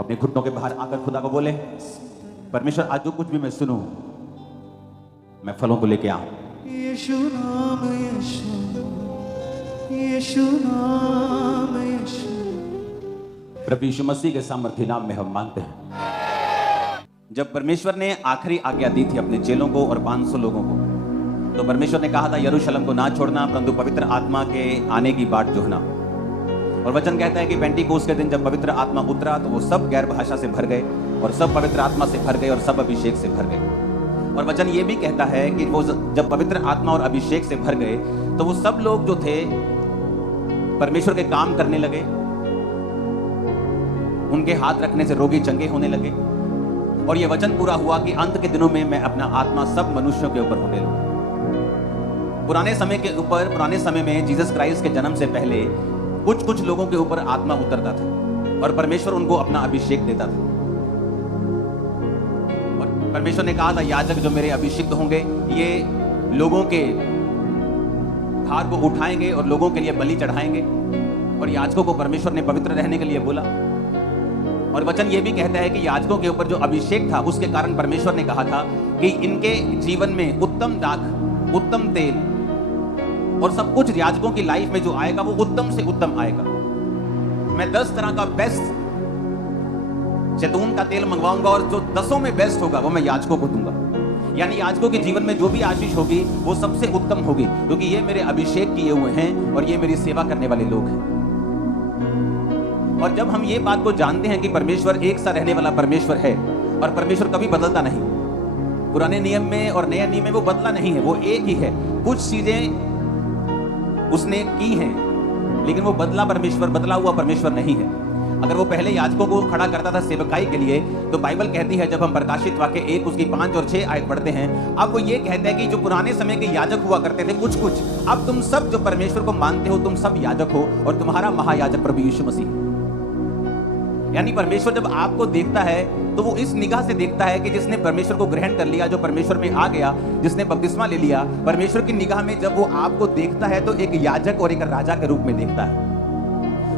अपने घुटनों के बाहर आकर खुदा को बोले, परमेश्वर आज जो कुछ भी मैं सुनूं, मैं फलों को लेके आऊं। यीशु नाम यीशु, यीशु नाम यीशु। प्रभु यीशु मसीह के सामर्थ्य नाम में हम मांगते हैं। जब परमेश्वर ने आखिरी आज्ञा दी थी अपने चेलों को और 500 लोगों को, तो परमेश्वर ने कहा था यरूशलेम को ना छोड़ना, परंतु पवित्र आत्मा के आने की बाट जोहना। और वचन कहता है कि पेंटिकोस के दिन जब पवित्र आत्मा उतरा तो वो सब गैर भाषा से भर गए और सब पवित्र आत्मा से भर गए और सब अभिषेक से भर गए। और वचन ये भी कहता है कि वो जब पवित्र आत्मा और अभिषेक से भर गए तो वो सब लोग जो थे परमेश्वर के काम करने लगे, उनके हाथ रखने से रोगी चंगे होने लगे। और ये वचन पूरा हुआ कि अंत के दिनों में मैं अपना आत्मा सब मनुष्यों के ऊपर होने लूंगा। पुराने समय में जीसस क्राइस्ट के जन्म से पहले कुछ लोगों के ऊपर आत्मा उतरता था और परमेश्वर उनको अपना अभिषेक देता था। और परमेश्वर ने कहा था याजक जो मेरे अभिषिक्त होंगे ये लोगों के भार को उठाएंगे और लोगों के लिए बलि चढ़ाएंगे। और याजकों को परमेश्वर ने पवित्र रहने के लिए बोला। और वचन ये भी कहता है कि याजकों के ऊपर जो अभिषेक था उसके कारण परमेश्वर ने कहा था कि इनके जीवन में उत्तम दाख, उत्तम तेल और सब कुछ याजकों की लाइफ में जो आएगा वो उत्तम से उत्तम आएगा। मैं 10 तरह का बेस्ट जैतून का तेल मंगवाऊंगा और जो 10 में बेस्ट होगा वो मैं याजकों को दूंगा। यानी याजकों के जीवन में जो भी आशीष होगी वो सबसे उत्तम होगी, क्योंकि ये मेरे अभिषेक किए हुए हैं और ये मेरी सेवा करने वाले लोग हैं। और जब हम ये बात को जानते हैं कि परमेश्वर एक सा रहने वाला परमेश्वर है और परमेश्वर कभी बदलता नहीं, पुराने नियम में और नए नियम में वो बदला नहीं है, वो एक ही है। कुछ चीजें उसने की हैं लेकिन वो बदला हुआ परमेश्वर नहीं है। अगर वो पहले याजकों को खड़ा करता था सेवकाई के लिए, तो बाइबल कहती है जब हम प्रकाशित वाक्य 1 उसकी 5 और 6 आयत पढ़ते हैं, अब वो ये कहता है कि जो पुराने समय के याजक हुआ करते थे कुछ, अब तुम सब जो परमेश्वर को मानते हो तुम सब याजक हो और तुम्हारा महायाजक प्रभु यीशु मसीह। यानी परमेश्वर जब आपको देखता है तो वो इस निगाह से देखता है कि जिसने परमेश्वर को ग्रहण कर लिया, जो परमेश्वर में आ गया, जिसने बपतिस्मा ले लिया, परमेश्वर की निगाह में जब वो आपको देखता है तो एक याजक और एक राजा के रूप में देखता है।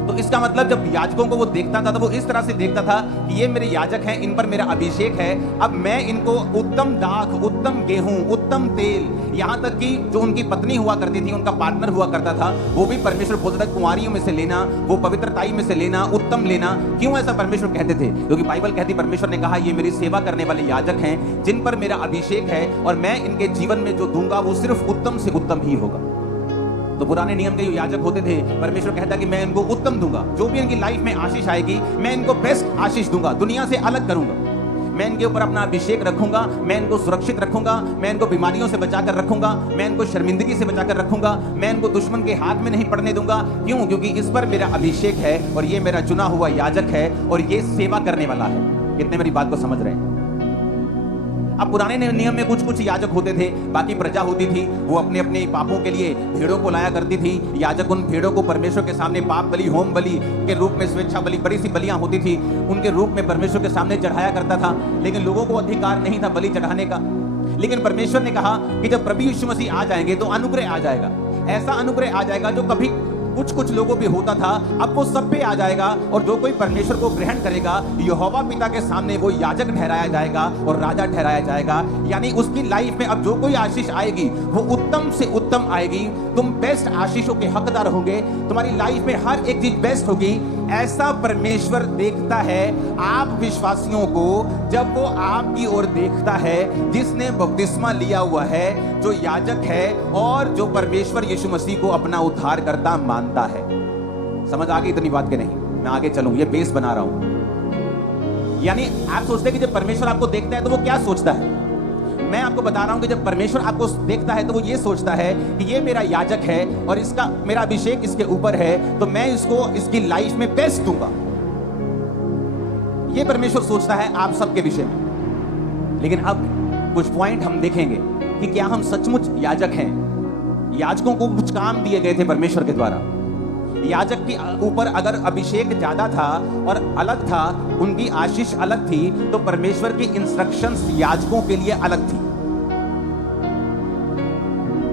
तो इसका मतलब जब याजकों को वो देखता था तो वो इस तरह से देखता था कि ये मेरे याजक हैं, इन पर मेरा अभिषेक है, अब मैं इनको उत्तम दाख, उत्तम गेहूं, उत्तम तेल, यहाँ तक कि जो उनकी पत्नी हुआ करती थी, उनका पार्टनर हुआ करता था, वो भी परमेश्वर बोलता था कुंवारियों में से लेना, वो पवित्रताई में से लेना, उत्तम लेना। क्यों ऐसा परमेश्वर कहते थे? क्योंकि बाइबल कहती परमेश्वर ने कहा ये मेरी सेवा करने वाले याजक हैं जिन पर मेरा अभिषेक है और मैं इनके जीवन में जो दूंगा वो सिर्फ उत्तम से उत्तम ही होगा। तो पुराने नियम के जो याजक होते थे, परमेश्वर कहता कि मैं इनको उत्तम दूंगा, जो भी इनकी लाइफ में आशीष आएगी मैं इनको बेस्ट आशीष दूंगा, दुनिया से अलग करूंगा, मैं इनके ऊपर अपना अभिषेक रखूंगा, मैं इनको सुरक्षित रखूंगा, मैं इनको बीमारियों से बचाकर रखूंगा, मैं इनको शर्मिंदगी से बचाकर रखूंगा, मैं इनको दुश्मन के हाथ में नहीं पड़ने दूंगा। क्यों? क्योंकि इस पर मेरा अभिषेक है और ये मेरा चुना हुआ याजक है और ये सेवा करने वाला है। कितने मेरी बात को समझ रहे हैं? अब पुराने नियम में कुछ याजक होते थे, बाकी प्रजा होती थी, वो अपने अपने पापों के लिए भेड़ों को लाया करती थी। याजक उन भेड़ों को परमेश्वर के सामने पाप बलि, होम बलि के रूप में, स्वेच्छा बलि, बड़ी सी बलियां होती थी, उनके रूप में परमेश्वर के सामने चढ़ाया करता था। लेकिन लोगों को अधिकार नहीं था बलि चढ़ाने का। लेकिन परमेश्वर ने कहा कि जब प्रभु यीशु मसीह आ जाएंगे तो अनुग्रह आ जाएगा, ऐसा अनुग्रह आ जाएगा जो कभी कुछ लोगों पे होता था, अब वो सब पे आ जाएगा। और जो कोई परमेश्वर को ग्रहण करेगा, यहोवा पिता के सामने वो याजक ठहराया जाएगा और राजा ठहराया जाएगा। यानी उसकी लाइफ में अब जो कोई आशीष आएगी वो उत्तम से उत्तम आएगी। तुम बेस्ट आशीषों के हकदार होंगे, तुम्हारी लाइफ में हर एक चीज बेस्ट होगी। ऐसा परमेश्वर देखता है आप विश्वासियों को जब वो आपकी ओर देखता है जिसने बपतिस्मा लिया हुआ है, जो याजक है और जो परमेश्वर यीशु मसीह को अपना उद्धारकर्ता मानता है। समझ आ गई इतनी बात के नहीं? मैं आगे चलूं, ये बेस बना रहा हूं। यानी आप सोचते हैं कि जब परमेश्वर आपको देखता है तो वो क्या सोचता है? मैं आपको बता रहा हूं कि जब परमेश्वर आपको देखता है तो वो ये सोचता है कि ये मेरा याजक है और इसका मेरा अभिषेक इसके ऊपर है, तो मैं इसको इसकी लाइफ में बेस्ट दूंगा। ये परमेश्वर सोचता है आप सबके विषय में। लेकिन अब कुछ पॉइंट हम देखेंगे कि क्या हम सचमुच याजक हैं। याजकों को कुछ काम दिए गए थे परमेश्वर के द्वारा। याजक के ऊपर अगर अभिषेक ज्यादा था और अलग था, उनकी आशीष अलग थी, तो परमेश्वर की इंस्ट्रक्शंस याजकों के लिए अलग थी।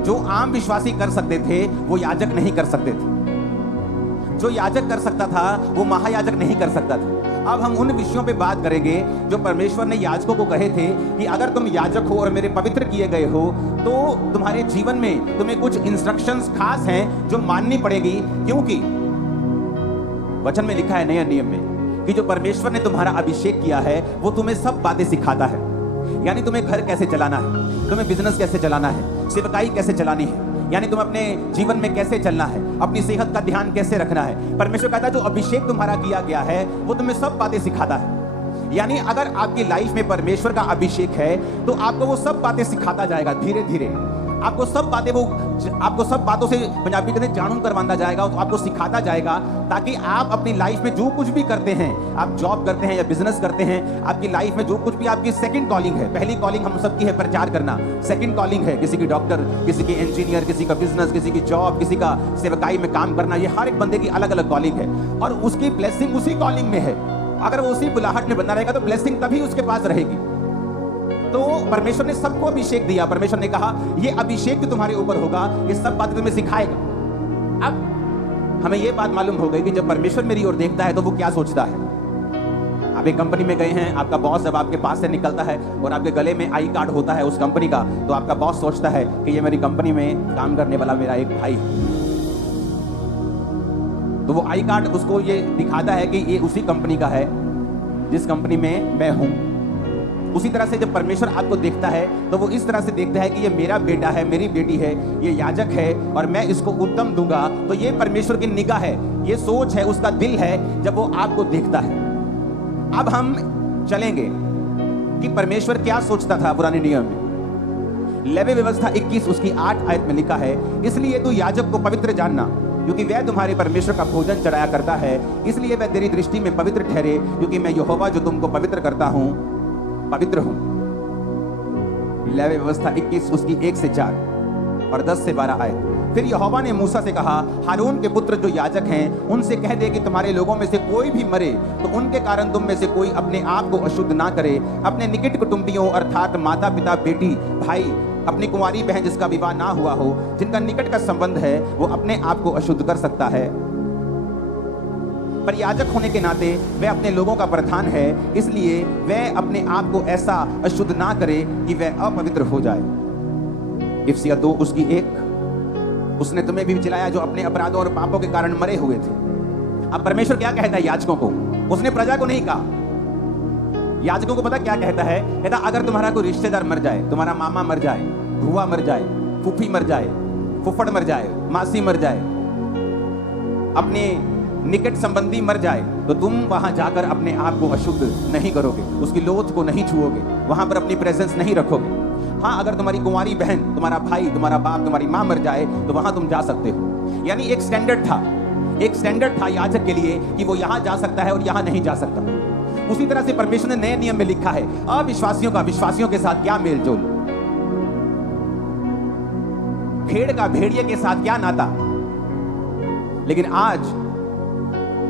जो आम विश्वासी कर सकते थे वो याजक नहीं कर सकते थे। जो याजक कर सकता था वो महायाजक नहीं कर सकता था। अब हम उन विषयों पे बात करेंगे जो परमेश्वर ने याजकों को कहे थे कि अगर तुम याजक हो और मेरे पवित्र किए गए हो तो तुम्हारे जीवन में तुम्हें कुछ इंस्ट्रक्शंस खास हैं जो माननी पड़ेगी, क्योंकि वचन में लिखा है नए नियम में कि जो परमेश्वर ने तुम्हारा अभिषेक किया है वो तुम्हें सब बातें सिखाता है। यानी तुम्हें घर कैसे चलाना है, तुम्हें बिजनेस कैसे चलाना है, सेवकाई कैसे चलानी है, यानी तुम अपने जीवन में कैसे चलना है, अपनी सेहत का ध्यान कैसे रखना है। परमेश्वर कहता है जो अभिषेक तुम्हारा किया गया है वो तुम्हें सब बातें सिखाता है। यानी अगर आपकी लाइफ में परमेश्वर का अभिषेक है तो आपको वो सब बातें सिखाता जाएगा, धीरे धीरे आपको सब बातों से पंजाबी कहते जानू करवाता जाएगा, तो आपको सिखाता जाएगा, ताकि आप अपनी लाइफ में जो कुछ भी करते हैं, आप जॉब करते हैं या बिजनेस करते हैं, आपकी लाइफ में जो कुछ भी आपकी सेकंड कॉलिंग है, पहली कॉलिंग हम सबकी है प्रचार करना, सेकंड कॉलिंग है किसी की डॉक्टर, किसी की इंजीनियर, किसी का बिजनेस, किसी की जॉब, किसी का सेवकाई में काम करना, ये हर एक बंदे की अलग अलग कॉलिंग है और उसकी ब्लेसिंग उसी कॉलिंग में है। अगर वो उसी बुलाहट में बना रहेगा तो ब्लेसिंग तभी उसके पास रहेगी। तो परमेश्वर ने सबको अभिषेक दिया। परमेश्वर ने कहा ये अभिषेक जो तुम्हारे ऊपर होगा ये सब बातें तुम्हें सिखाएगा। अब हमें ये बात मालूम हो गई कि जब परमेश्वर मेरी ओर देखता है तो वो क्या सोचता है। आप एक कंपनी में गए हैं, आपका बॉस जब आपके पास से निकलता है और आपके गले में आई कार्ड होता है उस कंपनी का, तो आपका बॉस सोचता है कि ये मेरी कंपनी में काम करने वाला मेरा एक भाई है। तो वो आई कार्ड उसको ये दिखाता है कि ये उसी कंपनी का है जिस कंपनी में मैं हूं। उसी तरह से जब परमेश्वर आपको देखता है तो वो इस तरह से देखता है कि ये मेरा बेटा है, मेरी बेटी है, ये याजक है और मैं इसको उत्तम दूंगा। तो ये परमेश्वर की निगाह है, ये सोच है, उसका दिल है जब वो आपको देखता है। अब हम चलेंगे कि परमेश्वर क्या सोचता था पुराने नियम में। लेवी व्यवस्था 21 उसकी 8 आयत में लिखा है, इसलिए तू याजक को पवित्र जानना, क्योंकि वह तुम्हारे परमेश्वर का भोजन चढ़ाया करता है, इसलिए वह तेरी दृष्टि में पवित्र ठहरे, क्योंकि मैं यहोवा जो तुमको पवित्र करता हूं पवित्र हूं। लेवी व्यवस्था 21 उसकी 1 से 4 और 10 से 12 आयत। फिर यहोवा ने मूसा से कहा, हारून के पुत्र जो याजक हैं उनसे कह दे कि तुम्हारे लोगों में से कोई भी मरे तो उनके कारण तुम में से कोई अपने आप को अशुद्ध ना करे। अपने निकट कुटुंबियों अर्थात माता पिता, बेटी, भाई, अपनी कुंवारी बहन जिसका विवाह ना हुआ हो, जिनका निकट का संबंध है, वो अपने आप को अशुद्ध कर सकता है। पर याजक होने के नाते वह अपने लोगों का प्रधान है, इसलिए वह अपने आप को ऐसा अशुद्ध ना करे कि वह अपवित्र हो जाए। इफिसियों 2 उसकी 1, उसने तुम्हें भी जिलाया जो अपने अपराधों और पापों के कारण मरे हुए थे। अब परमेश्वर क्या कहता है याजकों को, उसने प्रजा को नहीं कहा। याजकों को पता क्या कहता है, कहता अगर तुम्हारा कोई रिश्तेदार मर जाए, तुम्हारा मामा मर जाए, बुआ मर जाए, फूफी मर जाए, फुफड़ मर जाए, मासी मर जाए, अपने निकट संबंधी मर जाए, तो तुम वहां जाकर अपने आप को अशुद्ध नहीं करोगे, उसकी लोथ को नहीं छुओगे, वहां पर अपनी प्रेजेंस नहीं रखोगे। हाँ, अगर तुम्हारी कुंवारी बहन, तुम्हारा भाई, तुम्हारा बाप, तुम्हारी मां मर जाए तो वहां तुम जा सकते हो। यानी एक स्टैंडर्ड था याजक के लिए कि वो यहां जा सकता है और यहां नहीं जा सकता। उसी तरह से परमेश्वर ने नए नियम में लिखा है अविश्वासियों का विश्वासियों के साथ क्या मेलजोल, भेड़ का भेड़िए के साथ क्या नाता। लेकिन आज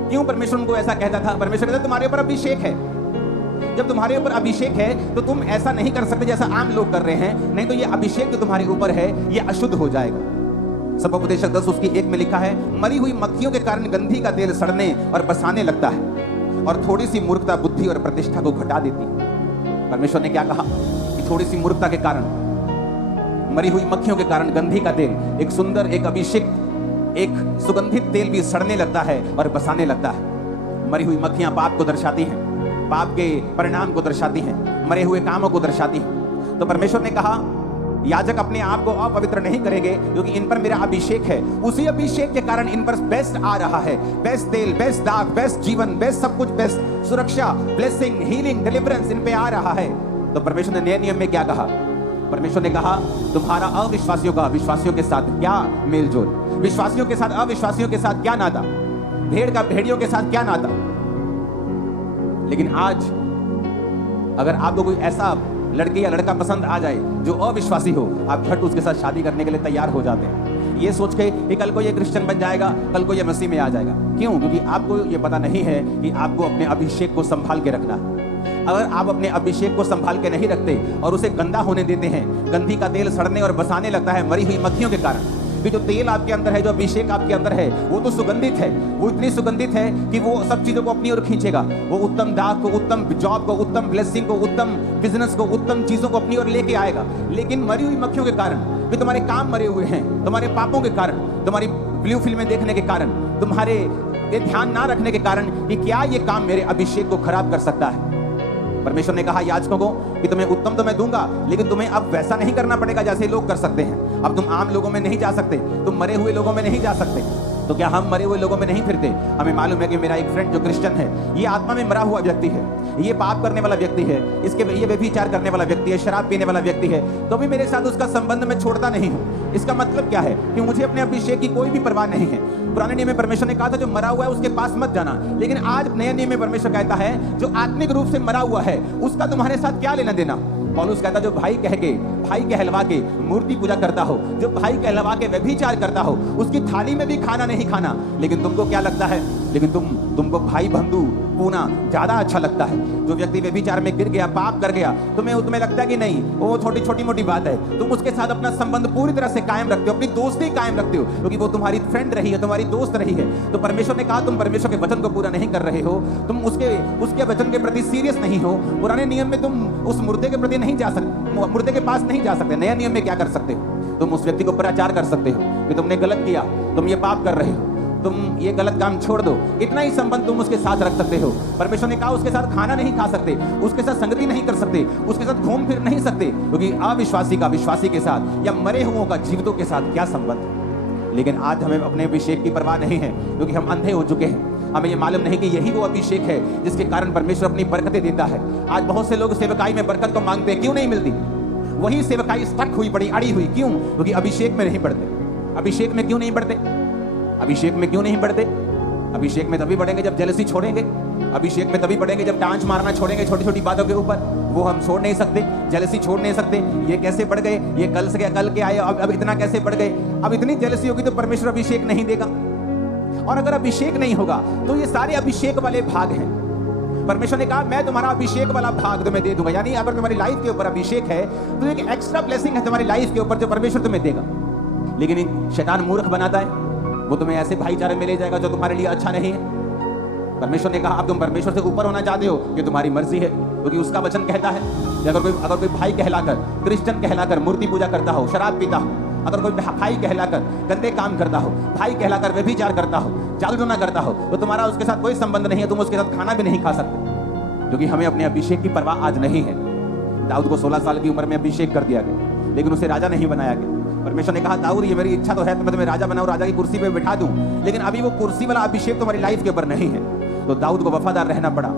क्यों परमेश्वर उनको ऐसा कहता था? परमेश्वर कहता तुम्हारे ऊपर अभिषेक है। जब तुम्हारे ऊपर अभिषेक है तो तुम ऐसा नहीं कर सकते जैसा आम लोग कर रहे हैं, नहीं तो ये अभिषेक जो तुम्हारे ऊपर है ये अशुद्ध हो जाएगा। सभोपदेशक 10 उसकी 1 में लिखा है, मरी हुई मक्खियों के कारण गंधी का तेल सड़ने और बसाने लगता है और थोड़ी सी मूर्खता बुद्धि और प्रतिष्ठा को घटा देती है। परमेश्वर ने क्या कहा कि थोड़ी सी मूर्खता के कारण, मरी हुई मक्खियों के कारण गंधी का तेल, एक सुंदर, एक अभिषेक, एक सुगंधित तेल भी सड़ने लगता है और बसाने लगता है। मरी हुई मक्खियां पाप को दर्शाती हैं, पाप के परिणाम को दर्शाती हैं, मरे हुए कामों को दर्शाती हैं। तो परमेश्वर ने कहा याजक अपने आप को अपवित्र नहीं करेंगे क्योंकि इन पर मेरा अभिषेक है। उसी अभिषेक के कारण इन पर बेस्ट आ रहा है, बेस्ट तेल, बेस्ट दाग, बेस्ट जीवन, बेस्ट सब कुछ, बेस्ट सुरक्षा, ब्लेसिंग, हीलिंग, डिलीवरेंस इन पे आ रहा है। तो परमेश्वर ने नए नियम में क्या कहा? परमेश्वर ने कहा तुम्हारा अविश्वासियों का विश्वासियों के साथ क्या मेलजोल, विश्वासियों के साथ अविश्वासियों के साथ क्या नाता, भेड़ का भेड़ियों के साथ क्या नाता। लेकिन आज अगर आपको कोई ऐसा लड़की या लड़का पसंद आ जाए जो अविश्वासी हो, आप झट उसके साथ शादी करने के लिए तैयार हो जाते हैं, ये सोच के कि कल को ये क्रिश्चियन बन जाएगा, कल को ये मसीह में आ जाएगा। क्यों? क्योंकि आपको ये पता नहीं है कि आपको अपने अभिषेक को संभाल के रखना है। अगर आप अपने अभिषेक को संभाल के नहीं रखते और उसे गंदा होने देते हैं, गंधी का तेल सड़ने और बसाने लगता है मरी हुई मक्खियों के कारण, कि जो तेल आपके अंदर है, जो अभिषेक आपके अंदर है, वो तो सुगंधित है, वो इतनी सुगंधित है कि वो सब चीजों को अपनी ओर खींचेगा। वो उत्तम दाग को, उत्तम जॉब को, उत्तम ब्लेसिंग को, उत्तम बिजनेस को, उत्तम चीजों को अपनी ओर लेके आएगा। लेकिन मरी हुई मक्खियों के कारण, कि तुम्हारे काम मरे हुए हैं, तुम्हारे पापों के कारण, तुम्हारी ब्लू फिल्में देखने के कारण, तुम्हारे ये ध्यान ना रखने के कारण कि क्या ये काम मेरे अभिषेक को खराब कर सकता है। परमेश्वर ने कहा याजकों को कि तुम्हें उत्तम तो मैं दूंगा, लेकिन तुम्हें अब वैसा नहीं करना पड़ेगा जैसे लोग कर सकते हैं। अब तुम आम लोगों में नहीं जा सकते, तुम मरे हुए लोगों में नहीं जा सकते। तो क्या हम मरे हुए लोगों में नहीं फिरते? हमें मालूम है कि मेरा एक फ्रेंड जो क्रिश्चियन है, ये आत्मा में मरा हुआ व्यक्ति है, ये पाप करने वाला व्यक्ति है, ये व्यभिचार करने वाला व्यक्ति है, शराब पीने वाला व्यक्ति है, तो भी मेरे साथ उसका संबंध मैं छोड़ता नहीं हूँ। इसका मतलब क्या है कि मुझे अपने अभिषेक की कोई भी परवाह नहीं है। पुराने नियम में परमेश्वर ने कहा था जो मरा हुआ है उसके पास मत जाना, लेकिन आज नए नियम में परमेश्वर कहता है जो आत्मिक रूप से मरा हुआ है उसका तुम्हारे साथ क्या लेना देना। पौलुस कहता जो भाई कहलवा के मूर्ति पूजा करता हो, जो भाई कहलवा के व्यभिचार करता हो, उसकी थाली में भी खाना नहीं खाना। लेकिन तुमको क्या लगता है? लेकिन तुमको भाई बंधु पूना ज्यादा अच्छा लगता है। जो व्यक्ति व्यभिचार में गिर गया, पाप कर गया, तुम्हें लगता है कि नहीं वो छोटी मोटी बात है, तुम उसके साथ अपना संबंध पूरी तरह से कायम रखते हो, अपनी दोस्ती कायम रखते हो, क्योंकि वो तुम्हारी फ्रेंड रही है, तुम्हारी दोस्त रही है। तो परमेश्वर ने कहा तुम परमेश्वर के वचन को पूरा नहीं कर रहे हो, तुम उसके वचन के प्रति सीरियस नहीं हो। पुराने नियम में तुम उस मुर्दे के प्रति नहीं जा सकते, मुर्दे के पास नहीं जा सकते। नया नियम में क्या कर सकते हो? तुम उस व्यक्ति को प्रचार कर सकते हो कि तुमने गलत किया, तुम ये पाप कर रहे हो, तुम ये गलत काम छोड़ दो। इतना ही संबंध तुम उसके साथ रख सकते हो। परमेश्वर ने कहा उसके साथ खाना नहीं खा सकते, उसके साथ संगति नहीं कर सकते, उसके साथ घूम फिर नहीं सकते, क्योंकि अविश्वासी का विश्वासी के साथ या मरे हुओं का जीवितों के साथ क्या संबंध। लेकिन आज हमें अपने अभिषेक की परवाह नहीं है, क्योंकि हम अंधे हो चुके हैं। हमें ये मालूम नहीं कि यही वो अभिषेक है जिसके कारण परमेश्वर अपनी बरकतें देता है। आज बहुत से लोग सेवकाई में बरकत को मांगते हैं, क्यों नहीं मिलती? वही सेवकाई स्टक हुई पड़ी, अड़ी हुई, क्यों? क्योंकि अभिषेक में नहीं बढ़ते। अभिषेक में क्यों नहीं बढ़ते? अभिषेक में क्यों नहीं बढ़ते? अभिषेक में तभी बढ़ेंगे जब जेलसी छोड़ेंगे। अभिषेक में तभी बढ़ेंगे जब टांच मारना छोड़ेंगे छोटी छोटी बातों के ऊपर। वो हम छोड़ नहीं सकते, जेलसी छोड़ नहीं सकते। ये कैसे बढ़ गए, ये कल से कल के आए, अब इतना कैसे बढ़ गए? अब इतनी जेलसी होगी तो परमेश्वर अभिषेक नहीं देगा। और अगर अभिषेक नहीं होगा तो ये सारे अभिषेक वाले भाग हैं। परमेश्वर ने कहा मैं तुम्हारा अभिषेक वाला भाग तुम्हें दे दूंगा। यानी अगर तुम्हारी लाइफ के ऊपर अभिषेक है तो एक एक्स्ट्रा ब्लेसिंग है तुम्हारी लाइफ के ऊपर जो परमेश्वर तुम्हें देगा। लेकिन शैतान मूर्ख बनाता है, वो तुम्हें ऐसे भाईचारे में ले जाएगा जो तुम्हारे लिए अच्छा नहीं है। परमेश्वर ने कहा अब तुम परमेश्वर से ऊपर होना चाहते हो, ये तुम्हारी मर्जी है, क्योंकि उसका वचन कहता है कि अगर कोई भाई कहलाकर, क्रिश्चियन कहलाकर मूर्ति पूजा करता हो, शराब पीता हो, अगर कोई भाई कहलाकर गंदे काम करता हो, भाई कहलाकर व्यभिचार करता हो, जादू टोना करता हो, तो तुम्हारा उसके साथ कोई संबंध नहीं है, तुम उसके साथ खाना भी नहीं खा सकते। क्योंकि हमें अपने अभिषेक की परवाह आज नहीं है। दाऊद को 16 साल की उम्र में अभिषेक कर दिया गया, लेकिन उसे राजा नहीं बनाया गया। परमेश्वर ने कहा दाऊद ये मेरी इच्छा तो है तो मैं तुम्हें राजा बनाऊं, राजा की कुर्सी पे बिठा दूं, लेकिन अभी वो कुर्सी वाला अभिषेक तुम्हारी लाइफ के ऊपर नहीं है। तो दाऊद को वफादार रहना पड़ा।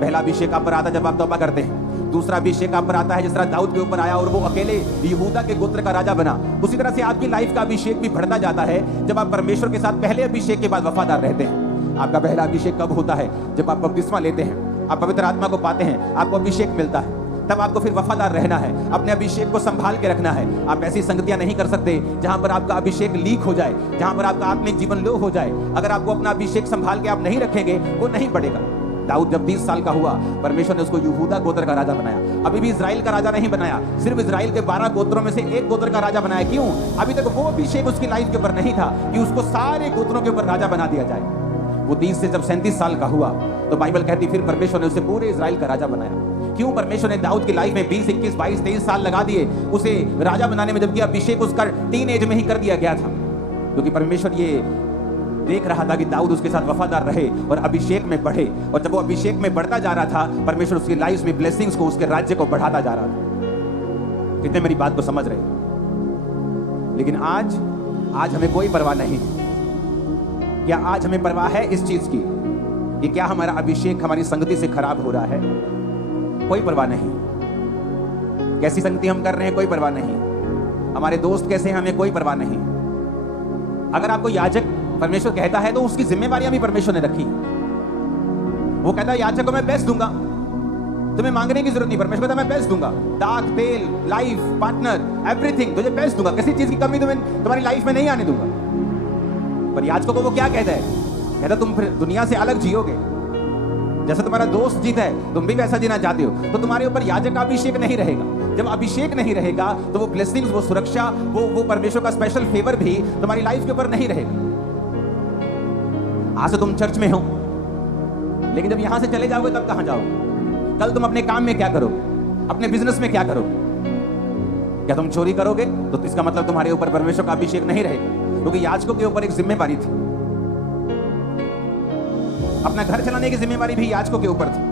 पहला अभिषेक आप पर आता जब आप तौबा करते हैं, दूसरा अभिषेक आप पर आता है जिस तरह दाऊद के ऊपर आया और वो अकेले यहूदा के गोत्र का राजा बना। उसी तरह से आपकी लाइफ का अभिषेक भी बढ़ता जाता है जब आप परमेश्वर के साथ पहले अभिषेक के बाद वफादार रहते हैं। आपका पहला अभिषेक कब होता है? जब आप बपतिस्मा लेते हैं, आप पवित्र आत्मा को पाते हैं, आपको अभिषेक मिलता है, तब आपको फिर वफादार रहना है, अपने अभिषेक को संभाल के रखना है। आप ऐसी संगतियां नहीं कर सकते जहां पर आपका अभिषेक लीक हो जाए, जहां पर आपका आत्मिक जीवन लो हो जाए। अगर आपको अपना अभिषेक संभाल के आप नहीं रखेंगे वो नहीं बढ़ेगा। दाऊद जब 20 साल का हुआ, परमेश्वर ने उसको यहूदा गोत्र का राजा बनाया। अभी भी इजराइल का राजा नहीं बनाया, सिर्फ इजराइल के 12 गोत्रों में से एक गोत्र का राजा बनाया। क्यों? अभी तक वो अभिषेक उसकी लाइफ के ऊपर नहीं था कि उसको सारे गोत्रों के ऊपर राजा बना दिया जाए। वो 30 से जब 37 साल का हुआ तो बाइबल कहती फिर परमेश्वर ने उसे पूरे इजराइल का राजा बनाया। क्यों? परमेश्वर ने दाऊद की लाइफ में 20, 21, 22, 23 साल लगा दिए उसे राजा बनाने में, जबकि अभिषेक उसका टीन एज में ही कर दिया गया था। क्योंकि परमेश्वर ये देख रहा था कि दाऊद उसके साथ वफादार रहे और अभिषेक में बढ़े। और जब वो अभिषेक में बढ़ता जा रहा था, परमेश्वर उसकी लाइफ में ब्लेसिंग्स को, उसके राज्य को बढ़ाता जा रहा था। कितने मेरी बात को समझ रहे? लेकिन आज हमें कोई परवाह नहीं है। क्या आज हमें परवाह है इस चीज की कि क्या हमारा अभिषेक हमारी संगति से खराब हो रहा है? कोई परवाह नहीं। कैसी संगति हम कर रहे हैं? कोई परवाह नहीं। हमारे दोस्त कैसे हैं? हमें कोई परवाह नहीं। अगर आपको याजक परमेश्वर कहता है तो उसकी जिम्मेवारियां भी परमेश्वर ने रखी। वो कहता है याजक को मैं बेस्ट दूंगा, तुम्हें मांगने की जरूरत नहीं। परमेश्वर कहता है मैं बेस्ट दूंगा, दाग, तेल, लाइफ, पार्टनर, एवरीथिंग तुझे बेस्ट दूंगा, किसी चीज की कमी तुम्हारी लाइफ में नहीं आने दूंगा। पर याजकों को वो क्या कहता है? कहता तुम फिर दुनिया से अलग जियोगे, जैसे तुम्हारा दोस्त जीता है, तुम भी वैसा जीना चाहते हो, तो तुम्हारे ऊपर याजक का अभिषेक नहीं रहेगा। जब अभिषेक नहीं रहेगा तो वो ब्लेसिंग्स, वो सुरक्षा, वो परमेश्वर का स्पेशल फेवर भी तुम्हारी लाइफ के ऊपर नहीं रहेगा। आज से तुम चर्च में हो, लेकिन जब यहां से चले जाओगे तब कहां जाओगे? कल तुम अपने काम में क्या करोगे? अपने बिजनेस में क्या करोगे? क्या तुम चोरी करोगे? तो इसका मतलब तुम्हारे ऊपर परमेश्वर का अभिषेक नहीं रहेगा, क्योंकि याजकों के ऊपर एक जिम्मेवारी थी। अपना घर चलाने की जिम्मेवारी भी याजकों के ऊपर थी।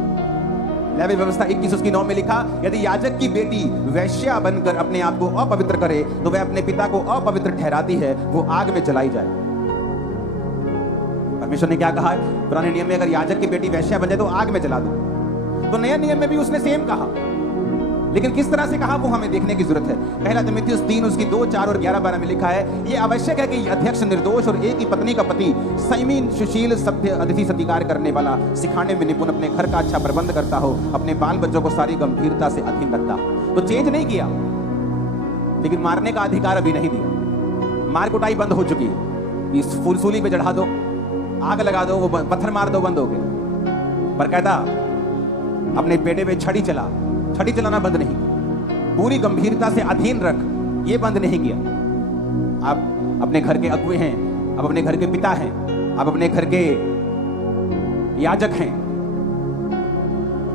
लेवी व्यवस्था 21:9 में लिखा, यदि याजक की बेटी वैश्या बनकर अपने आप को अपवित्र करे तो वह अपने पिता को अपवित्र ठहराती है, वो आग में जलाई जाए। परमेश्वर ने क्या कहा है? पुराने नियम में अगर याजक की बेटी वैश्या बन जाए तो आग में जला दो। तो नए नियम में भी उसने सेम कहा, लेकिन किस तरह से कहा वो हमें देखने की जरूरत है। पहला तिमुथियुस 3 उसकी 2, 4 और 11, 12 में लिखा है, ये आवश्यक है कि अध्यक्ष निर्दोष और एक ही पत्नी का पति संयमी, सुशील, सभ्य, अतिथि सत्कार करने वाला, सिखाने में निपुण, अपने घर का अच्छा प्रबंध करता हो, अपने बाल बच्चों को सारी गंभीरता से अधीन रखता हो। तो चेंज नहीं किया, लेकिन मारने का अधिकार अभी नहीं दिया। मार कुटाई बंद हो चुकी है। इस फूलसूली पे चढ़ा दो, आग लगा दो, वो पत्थर मार दो, बंद हो गए। पर कहता अपने पेटे पे छड़ी चलाना बंद नहीं, पूरी गंभीरता से अधीन रख, ये बंद नहीं किया। आप अपने घर के अगुए हैं, आप अपने घर के पिता हैं, आप अपने घर के याजक हैं,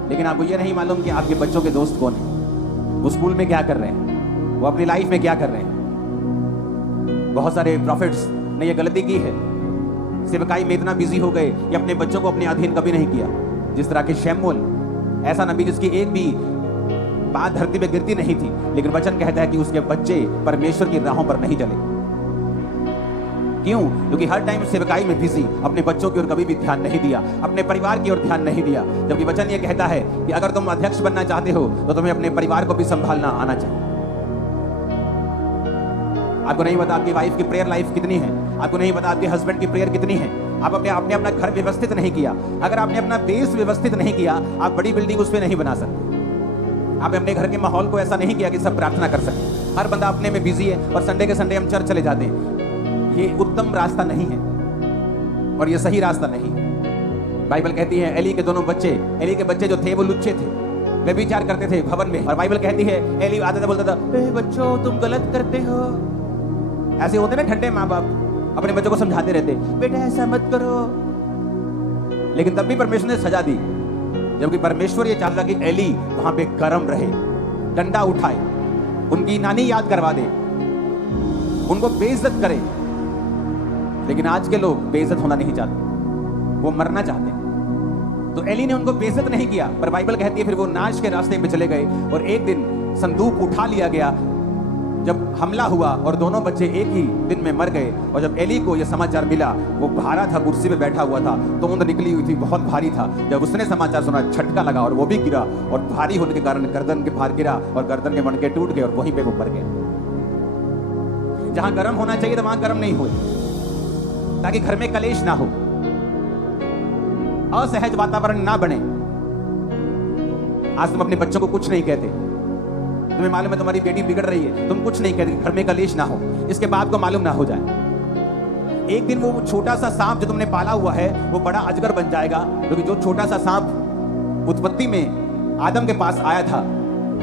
लेकिन आपको ये नहीं मालूम कि आपके बच्चों के दोस्त कौन हैं, वो स्कूल में क्या कर रहे हैं, वो अपनी लाइफ में क्या कर रहे हैं। बहुत सारे प्रॉफिट्स ने ये गलती की है, सेवकाई में इतना बिजी हो गए कि अपने बच्चों को अपने अधीन कभी नहीं किया। जिस तरह के शमूएल, ऐसा नबी जिसकी एक भी बात धरती पे गिरती नहीं थी, लेकिन वचन कहता है कि उसके बच्चे परमेश्वर की राहों पर नहीं चले। क्यों? क्योंकि हर टाइम सेवकाई में बिजी, अपने बच्चों की ओर कभी भी ध्यान नहीं दिया, अपने परिवार की ओर ध्यान नहीं दिया। जबकि वचन ये कहता है कि अगर तुम अध्यक्ष बनना चाहते हो तो तुम्हें अपने परिवार को भी संभालना आना चाहिए। आपको नहीं पता आपकी वाइफ की प्रेयर लाइफ कितनी है, आपको नहीं पता आपके हस्बैंड की प्रेयर कितनी है। आप आपने अपना घर व्यवस्थित नहीं किया। अगर आपने अपना बेस व्यवस्थित नहीं किया, आप बड़ी बिल्डिंग उस पर नहीं बना सकते। आपने अपने घर के माहौल को ऐसा नहीं किया कि सब प्रार्थना कर सके। हर बंदा अपने में बिजी है और संडे के संडे हम चर्च चले जाते हैं। ये उत्तम रास्ता नहीं है और ये सही रास्ता नहीं है। बाइबल कहती है एली के दोनों बच्चे, एली के बच्चे जो थे वो लुच्चे थे, वे विचार करते थे भवन में। और बाइबल कहती है एली आता था, बोलता था, बच्चों तुम गलत करते हो। ऐसे होते ना ठंडे माँ बाप, अपने बच्चों को समझाते रहते, बेटा ऐसा मत करो। लेकिन तब भी परमेश्वर ने सजा दी, जबकि परमेश्वर ये चाहता कि एली वहां पे गर्म रहे, डंडा उठाए, उनकी नानी याद करवा दे, उनको बेइज्जत करे। लेकिन आज के लोग बेइज्जत होना नहीं चाहते, वो मरना चाहते हैं। तो एली ने उनको बेइज्जत नहीं किया, पर बाइबल कहती है फिर वो नाश के रास्ते पे चले गए। और एक दिन संदूक उठा लिया गया, जब हमला हुआ और दोनों बच्चे एक ही दिन में मर गए। और जब एली को यह समाचार मिला, वो भारा था, कुर्सी पे बैठा हुआ था, तोंद निकली हुई थी, बहुत भारी था। जब उसने समाचार सुना, झटका लगा और वो भी गिरा, और भारी होने के कारण गर्दन के भार गिरा और गर्दन के मणके टूट गए और वहीं पे वो मर गया। जहां गर्म होना चाहिए था वहां गर्म नहीं हुए, ताकि घर में कलेश ना हो, असहज वातावरण ना बने। आज तुम अपने बच्चों को कुछ नहीं कहते, तुम्हें मालूम है तुम्हारी बेटी बिगड़ रही है, तुम कुछ नहीं कहते, घर में कलेश ना हो, इसके बाप को मालूम ना हो जाए। एक दिन वो छोटा सा सांप जो तुमने पाला हुआ है वो बड़ा अजगर बन जाएगा, क्योंकि जो छोटा सा सांप उत्पत्ति में आदम के पास आया था,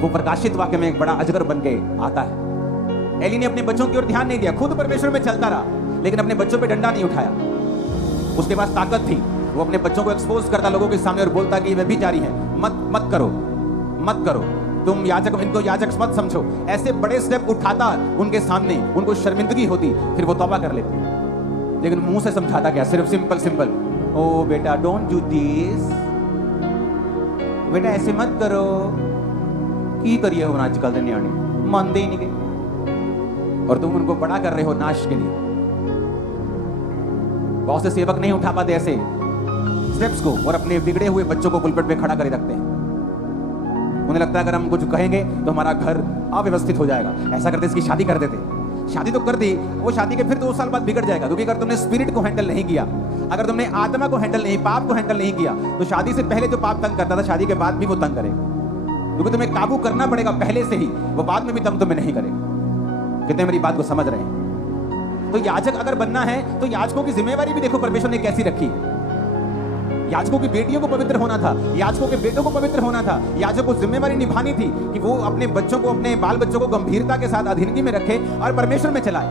वो प्रकाशित वाक्य में एक बड़ा अजगर बन के आता है। एली ने अपने बच्चों की ओर ध्यान नहीं दिया, खुद परमेश्वर में चलता रहा, लेकिन अपने बच्चों पे डंडा नहीं उठाया। उसके पास ताकत थी, वो अपने बच्चों को एक्सपोज करता लोगों के सामने और बोलता कि ये व्यभिचारी है, मत करो, तुम इनको याजक मत समझो। ऐसे बड़े स्टेप उठाता उनके सामने, उनको शर्मिंदगी होती, फिर वो तौबा कर लेते। लेकिन मुंह से समझाता क्या? सिर्फ सिंपल, ओ बेटा डोंट डू दिस, बेटा ऐसे मत करो, की करिए हो आजकल के न्याणे मानते ही नहीं गए, और तुम उनको बड़ा कर रहे हो नाश के लिए। बहुत से सेवक नहीं उठा पाते ऐसे स्टेप्स को और अपने बिगड़े हुए बच्चों को पुलपट पे खड़ा कर रखते हैं। उन्हें लगता है अगर हम कुछ कहेंगे तो हमारा घर अव्यवस्थित हो जाएगा। ऐसा करते इसकी शादी कर देते, शादी तो कर दी, वो शादी के फिर 2 साल बाद बिगड़ जाएगा। क्योंकि अगर तुमने स्पिरिट को हैंडल नहीं किया, अगर तुमने आत्मा को हैंडल नहीं, पाप को हैंडल नहीं किया, तो शादी से पहले जो पाप तंग करता था, शादी के बाद भी वो तंग करेगा। क्योंकि तुम्हें काबू करना पड़ेगा पहले से ही, वो बाद में भी तंग तुम्हें नहीं करेगा। कितने मेरी बात को समझ रहे हैं? तो याजक अगर बनना है तो याजकों की जिम्मेवारी भी देखो परमेश्वर ने कैसी रखी। याजकों की बेटियों को पवित्र होना था, याजकों के बेटों को पवित्र होना था, याजकों को जिम्मेवारी निभानी थी कि वो अपने बच्चों को, अपने बाल बच्चों को गंभीरता के साथ अधीनगी में रखे और परमेश्वर में चलाए।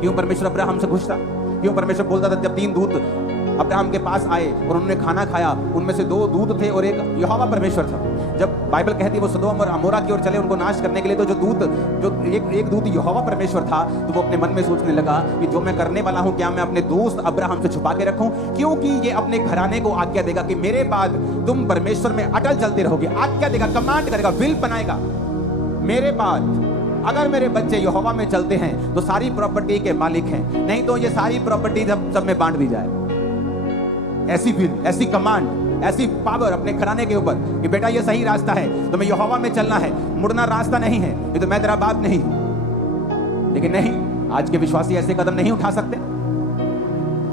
क्यों परमेश्वर अब्राहम से खुश था? क्यों परमेश्वर बोलता था, जब 3 दूत अब्राहम के पास आए और उन्होंने खाना खाया, उनमें से 2 दूत थे और एक यहोवा परमेश्वर था। जब बाइबल कहती है वो सदोम और अमोरा की ओर चले उनको नाश करने के लिए, तो जो एक दूत यहोवा परमेश्वर था, तो वो अपने मन में सोचने लगा कि जो मैं करने वाला हूं, क्या मैं अपने दोस्त अब्राहम से छुपा के रखूं? क्योंकि ये अपने घराने को आज्ञा देगा कि मेरे बाद तुम परमेश्वर में अटल चलते रहोगे। आज्ञा देगा, कमांड करेगा, विल बनाएगा। मेरे बाद अगर मेरे बच्चे यहोवा में चलते हैं तो सारी प्रॉपर्टी के मालिक हैं, नहीं तो ये सारी प्रॉपर्टी सब में बांट दी जाए। ऐसी विल, ऐसी कमांड, ऐसी पावर अपने घराने के ऊपर कि बेटा ये सही रास्ता है, तुम्हें यहोवा में चलना है, मुड़ना रास्ता नहीं है, ये तो मैं तेरा बाप नहीं हूं। लेकिन नहीं, आज के विश्वासी ऐसे कदम नहीं उठा सकते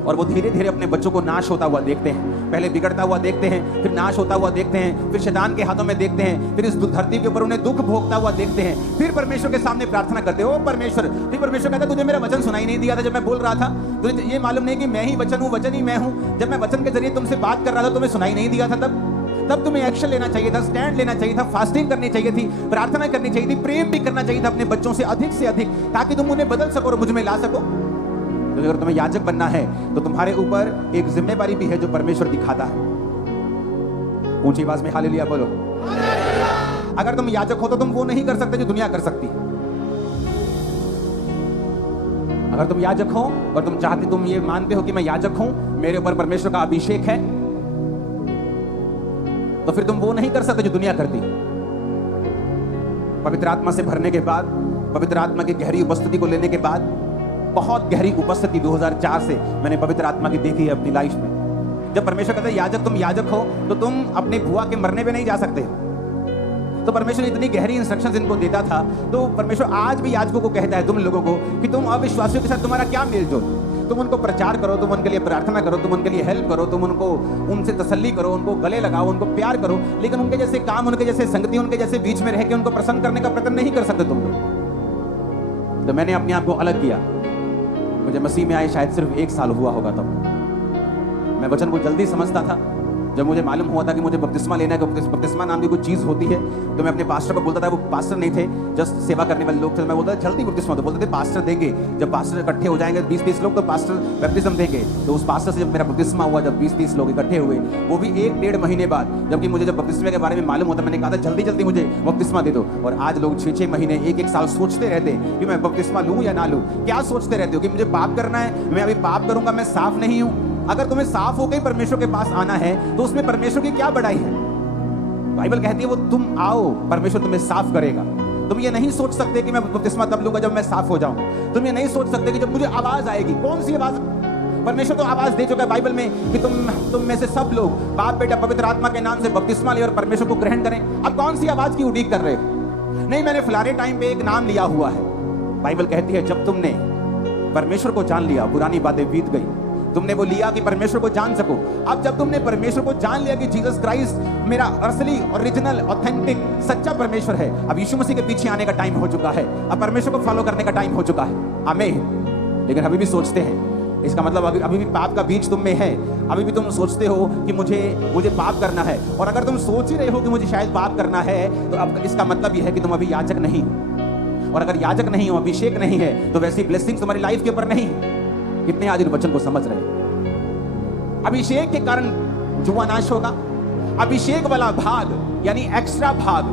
और वो धीरे धीरे अपने बच्चों को नाश होता हुआ देखते हैं। पहले बिगड़ता हुआ देखते हैं, फिर नाश होता हुआ देखते हैं, फिर शैतान के हाथों में देखते हैं, फिर इस धरती के ऊपर उन्हें दुख भोगता हुआ देखते हैं, फिर परमेश्वर के सामने प्रार्थना करते हो परमेश्वर। फिर परमेश्वर कहता है, तुझे मेरा वचन सुनाई नहीं दिया था जब मैं बोल रहा था? तुझे ये मालूम नहीं कि मैं ही वचन हूं, वचन ही मैं हूं? जब मैं वचन के जरिए तुमसे बात कर रहा था, तुम्हें सुनाई नहीं दिया था? तब तुम्हें एक्शन लेना चाहिए था, स्टैंड लेना चाहिए था, फास्टिंग करनी चाहिए थी, प्रार्थना करनी चाहिए थी, प्रेम भी करना चाहिए था अपने बच्चों से अधिक से अधिक, ताकि तुम उन्हें बदल सको और मुझ में ला सको। तो अगर तुम्हें याजक बनना है तो तुम्हारे ऊपर एक जिम्मेवारी भी है जो परमेश्वर दिखाता है। ऊंची आवाज में हालेलुया बोलो। अगर तुम याजक हो तो तुम वो नहीं कर सकते जो दुनिया कर सकती है। अगर तुम याजक हो और तुम ये मानते हो कि मैं याजक हूं, मेरे ऊपर परमेश्वर का अभिषेक है, तो फिर तुम वो नहीं कर सकते जो दुनिया करती। पवित्र आत्मा से भरने के बाद, पवित्र आत्मा की गहरी उपस्थिति को लेने के बाद, बहुत गहरी उपस्थिति 2004 से मैंने पवित्र आत्मा की देखी है अपनी लाइफ में। जब परमेश्वर कहता है याजक, तुम याजक हो, तो तुम अपने बुआ के मरने पे नहीं जा सकते। तो परमेश्वर इतनी गहरी इंस्ट्रक्शंस इनको देता था। तो परमेश्वर आज भी याजकों को कहता है, तुम लोगों को, कि तुम अविश्वासियों के साथ तुम्हारा क्या मेलजोल? तुम उनको प्रचार करो, तुम उनके लिए प्रार्थना करो, तुम उनके लिए हेल्प करो, तुम उनसे तसल्ली करो, उनको गले लगाओ, उनको प्यार करो, लेकिन उनके जैसे काम, उनके जैसे संगति, उनके जैसे बीच में रह के उनको प्रसन्न करने का प्रयत्न नहीं कर सकते तुम लोग। तो मैंने अपने आप को अलग किया। मुझे मसीह में आए शायद सिर्फ 1 साल हुआ होगा तब। मैं वचन को जल्दी समझता था। जब मुझे मालूम हुआ था कि मुझे बपतिस्मा लेना है, बपतिस्मा नाम की कोई चीज़ होती है, तो मैं अपने पास्टर को बोलता था। वो पास्टर नहीं थे, जस्ट सेवा करने वाले लोग थे। मैं बोलता था जल्दी बपतिस्मा। तो बोलते थे पास्टर देंगे, जब पास्टर इकट्ठे हो जाएंगे 20-30 लोग, तो पास्टर बपतिस्म देंगे। तो उस पास्टर से जब मेरा बपतिस्मा हुआ, जब 20-30 लोग इकट्ठे हुए, वो भी 1-1.5 महीने बाद, जबकि मुझे जब बपतिस्मे के बारे में मालूम होता, मैंने कहा था जल्दी जल्दी मुझे बपतिस्मा दे दो। और आज लोग 6-6 महीने, 1-1 साल सोचते रहते हैं कि मैं बपतिस्मा लूँ या ना लूँ। क्या सोचते रहते हो कि मुझे पाप करना है, मैं अभी पाप करूंगा, मैं साफ नहीं हूँ? अगर तुम्हें साफ होकर परमेश्वर के पास आना है तो उसमें परमेश्वर की क्या बड़ाई है? बाइबल कहती है वो तुम आओ, परमेश्वर तुम्हें साफ करेगा। तुम ये नहीं सोच सकते कि मैं बपतिस्मा तब लूंगा जब मैं साफ हो जाऊं। तुम ये नहीं सोच सकते कि जब मुझे आवाज आएगी। कौन सी आवाज? परमेश्वर तो आवाज दे चुका है बाइबल में कि तुम में से सब लोग बाप बेटा पवित्र आत्मा के नाम से बपतिस्मा ले और परमेश्वर को ग्रहण करें। अब कौन सी आवाज की उड़ीक कर रहे हो? नहीं, मैंने फलाने टाइम पे एक नाम लिया हुआ है। बाइबल कहती है जब तुमने परमेश्वर को जान लिया, पुरानी बातें बीत गई। तुमने वो लिया कि परमेश्वर को जान सको। अब जब तुमने परमेश्वर को जान लिया कि जीसस क्राइस्ट मेरा असली, ओरिजिनल, ऑथेंटिक, सच्चा परमेश्वर है, अब यीशु मसीह के पीछे आने का टाइम हो चुका है। अब परमेश्वर को फॉलो करने का टाइम हो चुका है। आमीन। लेकिन अभी भी सोचते हैं, इसका मतलब अभी भी पाप का बीज तुम में है। अभी भी तुम सोचते हो कि मुझे पाप करना है। और अगर तुम सोच ही रहे हो कि मुझे शायद पाप करना है, तो अब इसका मतलब यह है कि तुम अभी याजक नहीं हो। और अगर याजक नहीं हो, अभिषेक नहीं है, तो वैसी ब्लेसिंग तुम्हारी लाइफ के ऊपर नहीं। कितने आज इन वचन को समझ रहे हैं? अभिषेक के कारण जुआ नाश होगा। अभिषेक वाला भाग यानी एक्स्ट्रा भाग,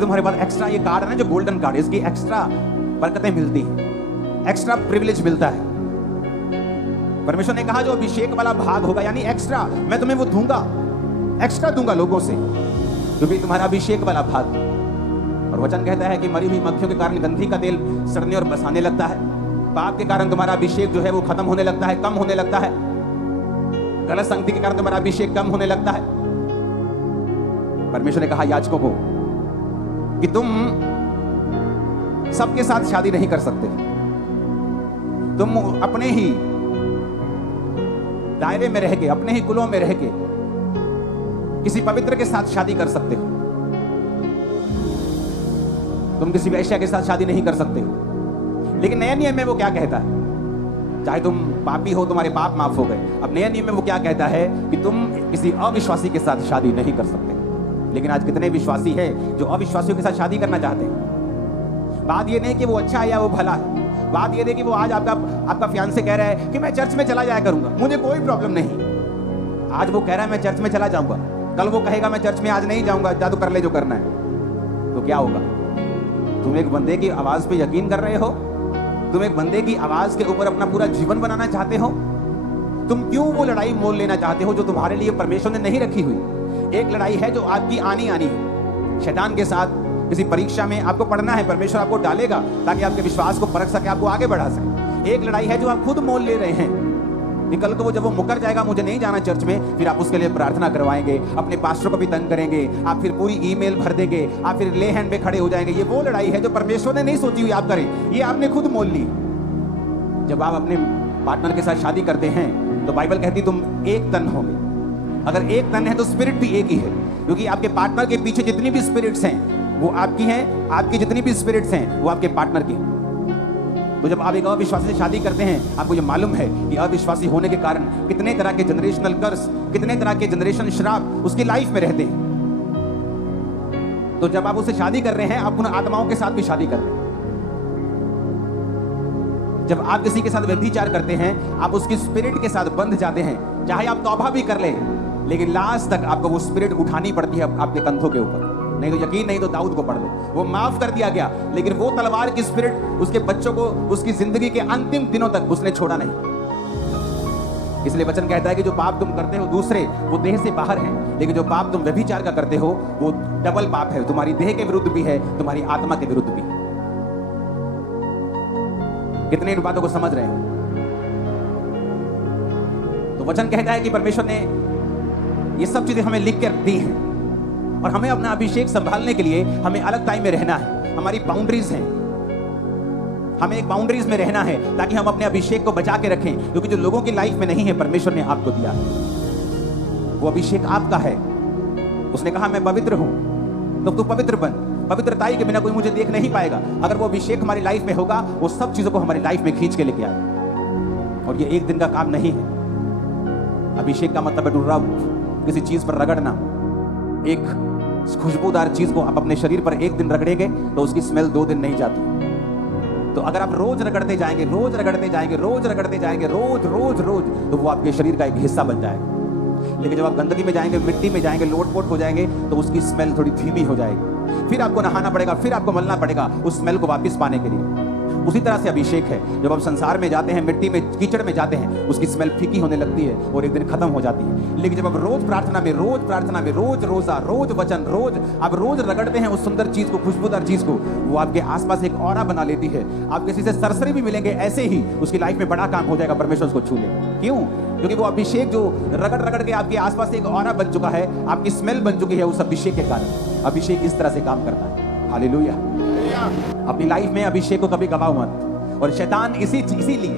तुम्हारे पास एक्स्ट्रा ये कार्ड है ना, जो गोल्डन कार्ड, इसकी एक्स्ट्रा बरकतें मिलती हैं, एक्स्ट्रा प्रिविलेज मिलता है। परमेश्वर ने कहा जो अभिषेक वाला भाग होगा यानी एक्स्ट्रा, मैं तुम्हें वो दूंगा, एक्स्ट्रा दूंगा लोगों से, क्योंकि तुम्हारा अभिषेक वाला भाग। और वचन कहता है कि मरी हुई मक्खियों के कारण गंधी का तेल सड़ने और बसाने लगता है। पाप के कारण तुम्हारा अभिषेक जो है वो खत्म होने लगता है, कम होने लगता है। गलत संगति के कारण तुम्हारा अभिषेक कम होने लगता है। परमेश्वर ने कहा याजकों को कि तुम सबके साथ शादी नहीं कर सकते। तुम अपने ही दायरे में रह के, अपने ही कुलों में रह के किसी पवित्र के साथ शादी कर सकते हो। तुम किसी वैश्या के साथ शादी नहीं कर सकते हो। लेकिन नया नियम में वो क्या कहता है? चाहे तुम पापी हो, तुम्हारे पाप माफ हो गए। अब नए नियम में वो क्या कहता है कि तुम किसी अविश्वासी के साथ शादी नहीं कर सकते। लेकिन आज कितने विश्वासी हैं जो अविश्वासियों के साथ शादी करना चाहते हैं। बात ये नहीं कि वो अच्छा है या वो भला है, बात ये नहीं कि वो आज आपका फियांसे कह रहा है कि मैं चर्च में चला जाया करूंगा, मुझे कोई प्रॉब्लम नहीं। आज वो कह रहा है मैं चर्च में चला जाऊंगा, कल वो कहेगा मैं चर्च में आज नहीं जाऊंगा, जा तो कर ले जो करना है। तो क्या होगा? तुम एक बंदे की आवाज पे यकीन कर रहे हो? तुम एक बंदे की आवाज के ऊपर अपना पूरा जीवन बनाना चाहते हो? तुम क्यों वो लड़ाई मोल लेना चाहते हो जो तुम्हारे लिए परमेश्वर ने नहीं रखी हुई? एक लड़ाई है जो आपकी आनी है शैतान के साथ। किसी परीक्षा में आपको पढ़ना है, परमेश्वर आपको डालेगा ताकि आपके विश्वास को परख सके, आपको आगे बढ़ा सके। एक लड़ाई है जो आप खुद मोल ले रहे हैं कि कल को जब वो मुकर जाएगा, मुझे नहीं जाना चर्च में, फिर आप उसके लिए प्रार्थना करवाएंगे, अपने पास्टर को भी तंग करेंगे, आप फिर पूरी ईमेल भर देंगे, आप फिर ले हैंड पे खड़े हो जाएंगे। ये वो लड़ाई है जो परमेश्वर ने नहीं सोची हुई आप करें, ये आपने खुद मोल ली। जब आप अपने पार्टनर के साथ शादी करते हैं तो बाइबल कहती तुम एक तन होगे। अगर एक तन है तो स्पिरिट भी एक ही है, क्योंकि आपके पार्टनर के पीछे जितनी भी स्पिरिट्स हैं वो आपकी हैं, आपकी जितनी भी स्पिरिट्स हैं वो आपके पार्टनर की। तो जब आप एक अविश्वासी से शादी करते हैं, आपको ये मालूम है कि अविश्वासी होने के कारण कितने तरह के जनरेशनल कर्स, कितने तरह के जनरेशन श्राप उसकी लाइफ में रहते हैं। तो जब आप उससे शादी कर रहे हैं, आप उन आत्माओं के साथ भी शादी कर रहे हैं। जब आप किसी के साथ व्यभिचार करते हैं, आप उसकी स्पिरिट के साथ बंध जाते हैं। चाहे आप तौबा भी कर ले, लेकिन लास्ट तक आपको वो स्पिरिट उठानी पड़ती है आपके कंधों के ऊपर। नहीं तो यकीन नहीं तो दाऊद को पढ़ लो, वो माफ कर दिया गया, लेकिन वो तलवार की स्पिरिट उसके बच्चों को उसकी जिंदगी के अंतिम दिनों तक उसने छोड़ा नहीं। इसलिए वचन कहता है कि जो पाप तुम करते हो दूसरे, वो देह से बाहर है, लेकिन जो पाप तुम व्यभिचार का करते हो वो डबल पाप है, तुम्हारी देह के विरुद्ध भी है, तुम्हारी आत्मा के विरुद्ध भी। कितने इन बातों को समझ रहे हैं? तो वचन कहता है कि परमेश्वर ने ये सब चीजें हमें लिख कर दी हैं और हमें अपना अभिषेक संभालने के लिए हमें अलग टाइम में रहना है। हमारी बाउंड्रीज हैं, हमें एक बाउंड्रीज में रहना है ताकि हम अपने अभिषेक को बचा के रखें, क्योंकि जो लोगों की लाइफ में नहीं है परमेश्वर ने आपको दिया है, वो अभिषेक आपका है। उसने कहा मैं पवित्र हूं, तो तू पवित्र बन। पवित्रताई के बिना कोई मुझे देख नहीं पाएगा। अगर वो अभिषेक हमारी लाइफ में होगा, वो सब चीजों को हमारी लाइफ में खींच के लेके आए। और ये एक दिन का काम नहीं है। अभिषेक का मतलब है टू रब, किसी चीज पर रगड़ना। एक खुशबूदार चीज को आप अपने शरीर पर एक दिन रगड़ेंगे तो उसकी स्मेल 2 दिन नहीं जाती। तो अगर आप रोज रगड़ते जाएंगे, रोज रगड़ते जाएंगे, रोज रगड़ते जाएंगे, रोज रोज रोज, तो वो आपके शरीर का एक हिस्सा बन जाएगा। लेकिन जब आप गंदगी में जाएंगे, मिट्टी में जाएंगे, लोटपोट हो जाएंगे, तो उसकी स्मेल थोड़ी धीमी हो जाएगी। फिर आपको नहाना पड़ेगा, फिर आपको मलना पड़ेगा उस स्मेल को वापस पाने के लिए। उसी तरह से अभिषेक है। जब आप संसार में जाते हैं, मिट्टी में, कीचड़ में जाते हैं, उसकी स्मेल फीकी होने लगती है और एक दिन खत्म हो जाती है। लेकिन जब आप रोज प्रार्थना में, रोज रोजा, रोज वचन, रोज आप रोज रगड़ते हैं उस सुंदर चीज को, खुशबूदार चीज को, वो आपके आसपास एक ऑरा बना लेती है। आप किसी से सरसरी भी मिलेंगे, ऐसे ही उसकी लाइफ में बड़ा काम हो जाएगा, परमेश्वर उसको छू ले। क्यों? क्योंकि वो अभिषेक जो रगड़ रगड़ के आपके आसपास एक ऑरा बन चुका है, आपकी स्मेल बन चुकी है उस अभिषेक के कारण। अभिषेक इस तरह से काम करता है। हालेलुया। अपनी लाइफ में अभिषेक को कभी गवाओ मत। और शैतान इसीलिए,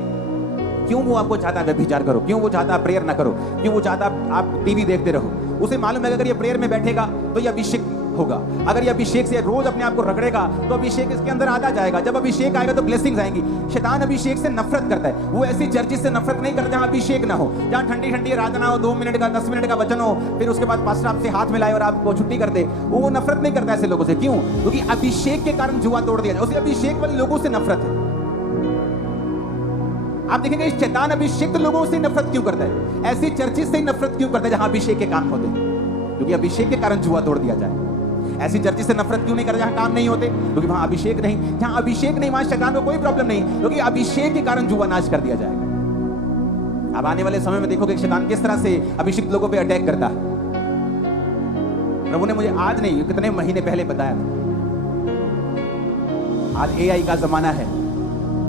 क्यों वो आपको चाहता है व्यभिचार करो, क्यों वो चाहता है प्रेयर ना करो, क्यों वो चाहता है आप टीवी देखते रहो। उसे मालूम है अगर ये प्रेयर में बैठेगा तो ये अभिषेक होगा। अगर ये अभिषेक से रोज अपने आप को रगड़ेगा तो अभिषेक इसके अंदर आता जाएगा। जब अभिषेक आएगा तो ब्लेसिंग्स आएंगी। शैतान अभिषेक से नफरत करता है। वो ऐसी चर्चिस से नफरत नहीं करता जहां अभिषेक ना हो, जहां ठंडी ठंडी आराधना हो, 2 मिनट का 10 मिनट का वचन हो, फिर उसके बाद पास्टर आपसे हाथ मिलाए और आपको छुट्टी कर दे। वो नफरत नहीं करता ऐसे लोगों से। क्यों? क्योंकि अभिषेक के कारण जुआ तोड़ दिया जाए। उसे अभिषेक वाले लोगों से नफरत है। आप देखेंगे शैतान अभिषेक लोगों से नफरत क्यों करता है, ऐसी चर्चिस से नफरत क्यों करता है जहां अभिषेक के काम होते हैं? क्योंकि अभिषेक के कारण जुआ तोड़ दिया जाए। ऐसी चर्चिस से नफरत क्यों नहीं करता जहां काम नहीं होते? क्योंकि वहां अभिषेक नहीं। जहां अभिषेक नहीं वहां शैतान को कोई प्रॉब्लम नहीं, क्योंकि अभिषेक के कारण जुआ नाश कर दिया जाएगा। अब आने वाले समय में देखोगे शैतान किस तरह से अभिषेक लोगों पे अटैक करता है। प्रभु ने मुझे आज नहीं, कितने महीने पहले बताया था। आज एआई का जमाना है।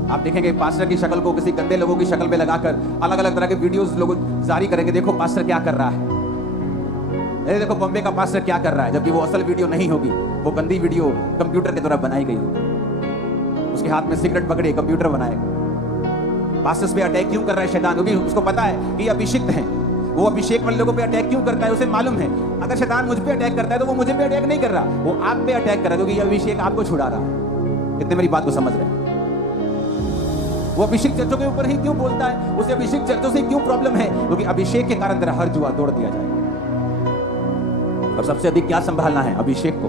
आप देखेंगे पास्टर की शक्ल को किसी गंदे लोगों की शक्ल पे लगाकर अलग अलग तरह के वीडियोस लोग जारी करेंगे। देखो पास्टर क्या कर रहा है, देखो बॉम्बे का पास्टर क्या कर रहा है, जबकि वो असल वीडियो नहीं होगी, वो गंदी वीडियो कंप्यूटर के द्वारा बनाई गई होगी। उसके हाथ में सिगरेट पकड़े, कंप्यूटर बनाएगा। पास्टर्स पे अटैक क्यों कर रहा है शैतान? क्योंकि उसको पता है कि अभिषिक्त हैं। वो अभिषेक वाले लोगों पे अटैक क्यों करता है? उसे मालूम है अगर शैतान मुझ पे अटैक करता है तो वो मुझे पे अटैक नहीं कर रहा, वो आप पे अटैक कर रहा है, क्योंकि ये अभिषेक आपको छुड़ा रहा है। कितने मेरी बात को समझ रहे हैं? वो अभिषेक चर्चों के ऊपर ही क्यों बोलता है? उसे अभिषेक चर्चों से क्यों प्रॉब्लम है? क्योंकि अभिषेक के कारण तेरा हर जुआ तोड़ दिया जाएगा। और सबसे अधिक क्या संभालना है? अभिषेक को।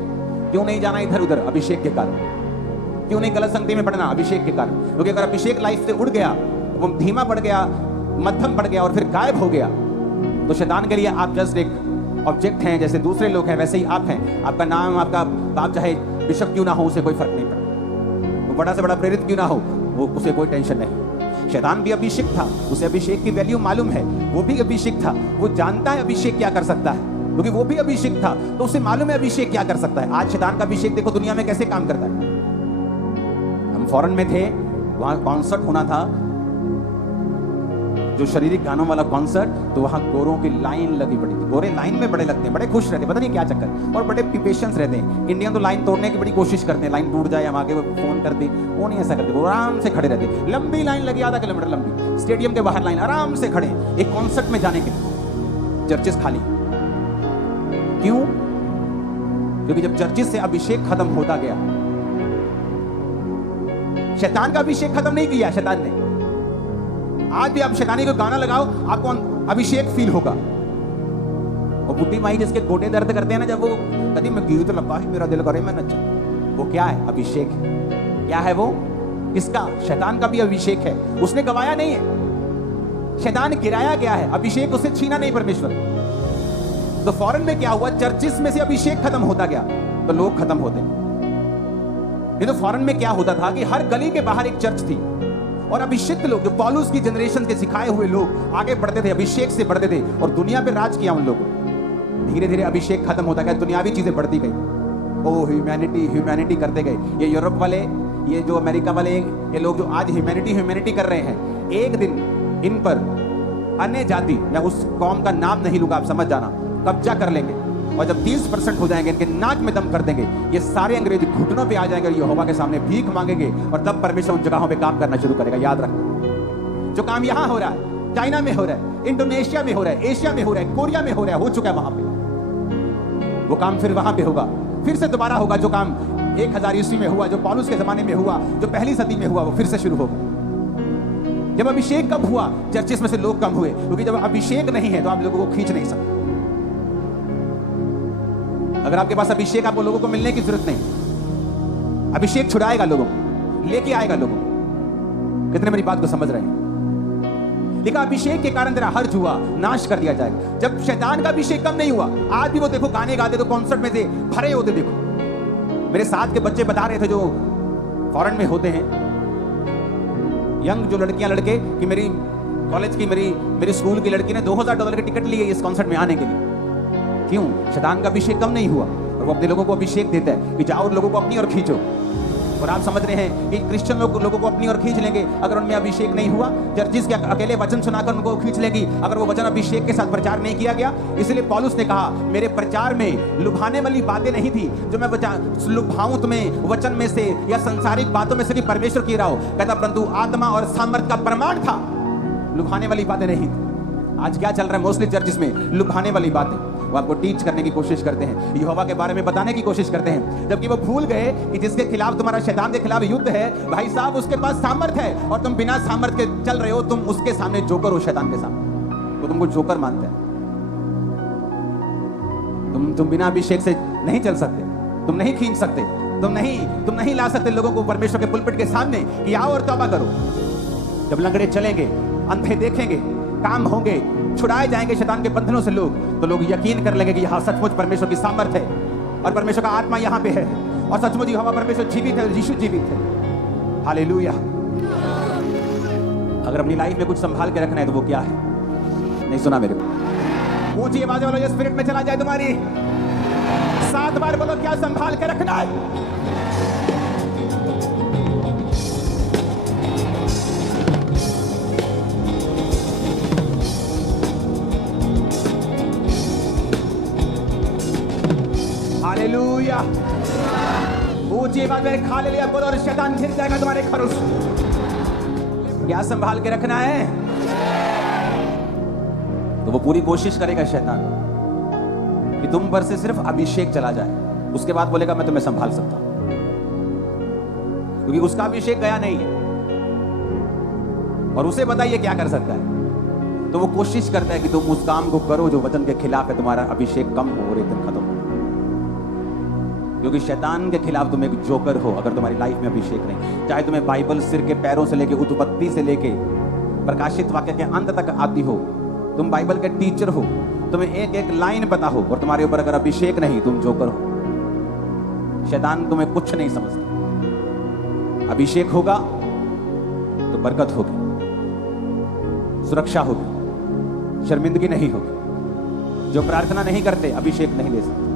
क्यों नहीं जाना इधर उधर? अभिषेक के कारण। क्यों नहीं गलत संगति में पड़ना? अभिषेक के कारण। क्योंकि अगर अभिषेक लाइफ से उड़ गया, वो धीमा पड़ गया, मध्यम पड़ गया और फिर गायब हो गया, तो शैतान के लिए आप जस्ट एक ऑब्जेक्ट हैं। जैसे दूसरे लोग हैं वैसे ही आप हैं। आपका नाम, आपका बाप चाहे बिशप क्यों ना हो, उसे कोई फर्क नहीं पड़ता। वो बड़ा से बड़ा प्रेरित क्यों ना हो, वो उसे कोई टेंशन नहीं। शैतान भी अभिषेक था, उसे अभिषेक की वैल्यू मालूम है। वो भी अभिषेक था, वो जानता है अभिषेक क्या कर सकता है, क्योंकि वो भी अभिषेक था, तो उसे मालूम है अभिषेक क्या कर सकता है। आज शैतान का अभिषेक देखो दुनिया में कैसे काम करता है। हम फॉरेन में थे, वहां कॉन्सर्ट होना था, जो शारीरिक गानों वाला कॉन्सर्ट, तो वहां गोरों की लाइन लगी पड़ी थी। गोरे लाइन में बड़े लगते हैं, बड़े खुश रहते हैं, पता नहीं क्या चक्कर, और बड़े पेशेंस रहते हैं। इंडियन तो लाइन तोड़ने की बड़ी कोशिश करते हैं, लाइन टूट जाए हम आगे फोन कर दे, वो नहीं ऐसा करते, वो आराम से खड़े रहते हैं। लंबी लाइन लगी, आधा किलोमीटर लंबी, स्टेडियम के बाहर लाइन, आराम से खड़े एक कॉन्सर्ट में जाने के लिए। चर्चेस खाली क्यों? क्योंकि जब चर्चेस से अभिषेक खत्म होता गया, शैतान का अभिषेक खत्म नहीं किया शैतान ने। आज भी आप शैतानी को गाना लगाओ, आपको अभिषेक फील होगा। और बुढ़ी माई जिसके गोटे दर्द करते हैं ना, जब वो कभी मैं गीत लगा ही मेरा दिल करे मैं नचा, वो क्या है? अभिषेक। क्या है वो? किसका? शैतान का भी अभिषेक है, उसने गवाया नहीं है, शैतान गिराया गया है, अभिषेक उससे छीना नहीं परमेश्वर। तो फॉरेन में क्या हुआ? चर्चिस में से अभिषेक खत्म होता गया तो लोग खत्म होते। नहीं तो फॉरेन में क्या होता था कि हर गली के बाहर एक चर्च थी, और अभिषेक लोग, जो पौलुस की जनरेशन के सिखाए हुए लोग आगे बढ़ते थे, अभिषेक से बढ़ते थे और दुनिया पे राज किया उन लोगों। धीरे धीरे अभिषेक खत्म होता गया, दुनियावी चीजें बढ़ती गई। ओ ह्यूमैनिटी ह्यूमैनिटी करते गए। ये यूरोप वाले, ये जो अमेरिका वाले, ये लोग जो आज ह्यूमैनिटी ह्यूमैनिटी कर रहे हैं, एक दिन इन पर अन्य जाति, मैं उस कौम का नाम नहीं लूंगा, आप समझ जाना, कब्जा कर लेंगे। और जब 30% हो जाएंगे, इनके नाक में दम कर देंगे, ये सारे अंग्रेज घुटनों पे आ जाएंगे और यहोवा के सामने भीख मांगेंगे, और तब परमेश्वर उन जगहों पे काम करना शुरू करेगा। याद रखना, जो काम यहां हो रहा है, चाइना में हो रहा है, इंडोनेशिया में हो रहा है, एशिया में हो रहा है, कोरिया में हो रहा है, हो चुका है वहां पे, वो काम फिर वहां पे होगा, फिर से दोबारा होगा। जो काम 1000 ईस्वी में हुआ, जो पौलुस के जमाने में हुआ, जो पहली सदी में हुआ, वो फिर से शुरू होगा। जब अभिषेक कब हुआ? चर्चिस में से लोग कम हुए, क्योंकि जब अभिषेक नहीं है तो आप लोगों को खींच नहीं सकते। अगर आपके पास अभिषेक, आपको लोगों को मिलने की जरूरत नहीं, अभिषेक छुड़ाएगा लोगों को, लेके आएगा लोगों को। कितने मेरी बात को समझ रहे हैं? देखा, अभिषेक के कारण तेरा हर जुआ नाश कर दिया जाएगा। जब शैतान का अभिषेक कम नहीं हुआ, आज भी वो देखो गाने गाते तो कॉन्सर्ट में से भरे होते। देखो मेरे साथ के बच्चे बता रहे थे जो फॉरेन में होते हैं, यंग जो लड़कियां लड़के, कि मेरी कॉलेज की, मेरी स्कूल की लड़की ने $2000 की टिकट ली है इस कॉन्सर्ट में आने के लिए। क्यों? शैतान का अभिषेक कम नहीं हुआ, और वो अपने लोगों को अभिषेक देता है कि जाओ लोगों को अपनी ओर खींचो। और आप समझ रहे हैं कि क्रिश्चियन लोगों को अपनी ओर खींच लेंगे अगर उनमें अभिषेक नहीं हुआ। चर्चिस के अकेले वचन सुनाकर उनको खींच लेगी अगर वो वचन अभिषेक के साथ प्रचार नहीं किया गया। इसलिए पौलुस ने कहा, मेरे प्रचार में लुभाने वाली बातें नहीं थी, जो मैं लुभाऊं तुम्हें वचन में से या संसारिक बातों में से कि परमेश्वर की राह, कहता परंतु आत्मा और सामर्थ का प्रमाण था, लुभाने वाली बातें नहीं थी। आज क्या चल रहा है मोस्टली चर्चिस में? लुभाने वाली बातें, वो आपको टीच करने की कोशिश करते हैं, यहोवा के बारे में बताने की कोशिश करते हैं, जबकि वो भूल गए कि जिसके खिलाफ तुम्हारा शैतान के खिलाफ युद्ध है, भाई साहब उसके पास सामर्थ है, और तुम बिना सामर्थ के चल रहे हो। तुम उसके सामने जोकर हो, शैतान के सामने वो तुमको जोकर मानते हैं। तुम बिना अभिषेक से नहीं चल सकते, तुम नहीं खींच सकते, तुम नहीं ला सकते लोगों को परमेश्वर के पुलपिट के सामने कि आओ और तौबा करो। जब लंगड़े चलेंगे, अंधे देखेंगे, काम होंगे, छुड़ाए जाएंगे शैतान के बंधनों से लोग, तो लोग यकीन कर लेंगे कि यहाँ सचमुच परमेश्वर की सामर्थ है और परमेश्वर का आत्मा यहाँ पे है, और सचमुच यहोवा परमेश्वर जीवित है, यीशु जीवित है। हालेलुया। अगर अपनी लाइफ में कुछ संभाल के रखना है तो वो क्या है? नहीं सुना मेरे को? ऊंची आवाज वालों, ये स्पिरिट में चला जाए तुम्हारी, 7 बार बोलो, क्या संभाल के रखना है? हालेलुया। ऊंची आवाज में खा ले लिया बोलो, और शैतान गिर जाएगा तुम्हारे खरोश। क्या संभाल के रखना है? तो वो पूरी कोशिश करेगा शैतान कि तुम पर से सिर्फ अभिषेक चला जाए, उसके बाद बोलेगा मैं तुम्हें संभाल सकता हूं, क्योंकि उसका अभिषेक गया नहीं है। और उसे बताइए क्या कर सकता है, तो वो कोशिश करता है कि तुम उस काम को करो जो वचन के खिलाफ है, तुम्हारा अभिषेक कम हो और एक दिन खत्म हो। क्योंकि शैतान के खिलाफ तुम एक जोकर हो अगर तुम्हारी लाइफ में अभिषेक नहीं। चाहे तुम्हें बाइबल सिर के पैरों से लेके उत्पत्ति से लेके प्रकाशित वाक्य के अंत तक आती हो, तुम बाइबल के टीचर हो, तुम्हें एक एक लाइन पता हो, और तुम्हारे ऊपर अगर अभिषेक नहीं, तुम जोकर हो। शैतान तुम्हें कुछ नहीं समझता। अभिषेक होगा तो बरकत होगी, सुरक्षा होगी, शर्मिंदगी नहीं होगी। जो प्रार्थना नहीं करते अभिषेक नहीं ले सकते।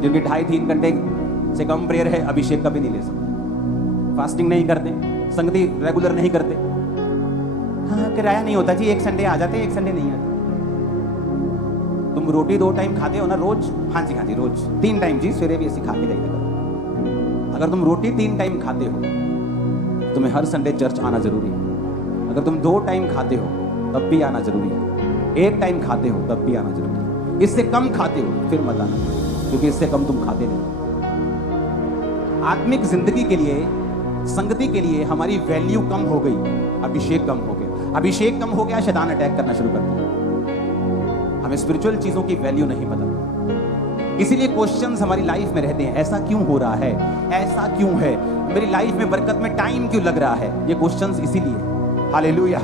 जिनकी 2.5-3 घंटे से कम प्रेयर है अभिषेक कभी नहीं ले सकते। फास्टिंग नहीं करते, संगति रेगुलर नहीं करते। हाँ, किराया नहीं होता जी, एक संडे आ जाते, एक संडे नहीं आते। तुम रोटी 2 टाइम खाते हो ना रोज? हाँ जी हाँ जी, रोज 3 टाइम जी, सवेरे भी ऐसी खा के जाइए करो। अगर तुम रोटी 3 टाइम खाते हो, तुम्हें हर संडे चर्च आना जरूरी है। अगर तुम 2 टाइम खाते हो तब भी आना जरूरी है। 1 टाइम खाते हो तब भी आना जरूरी है। इससे कम खाते हो फिर मत आना, क्योंकि इससे कम तुम खाते नहीं। आत्मिक जिंदगी के लिए, संगति के लिए हमारी वैल्यू कम हो गई, अभिषेक कम हो गया। अभिषेक कम हो गया, शैतान अटैक करना शुरू कर दिया। हमें स्पिरिचुअल चीजों की वैल्यू नहीं पता, इसीलिए क्वेश्चंस हमारी लाइफ में रहते हैं। ऐसा क्यों हो रहा है, ऐसा क्यों है, मेरी लाइफ में बरकत में टाइम क्यों लग रहा है? ये क्वेश्चंस इसीलिए। हालेलुया।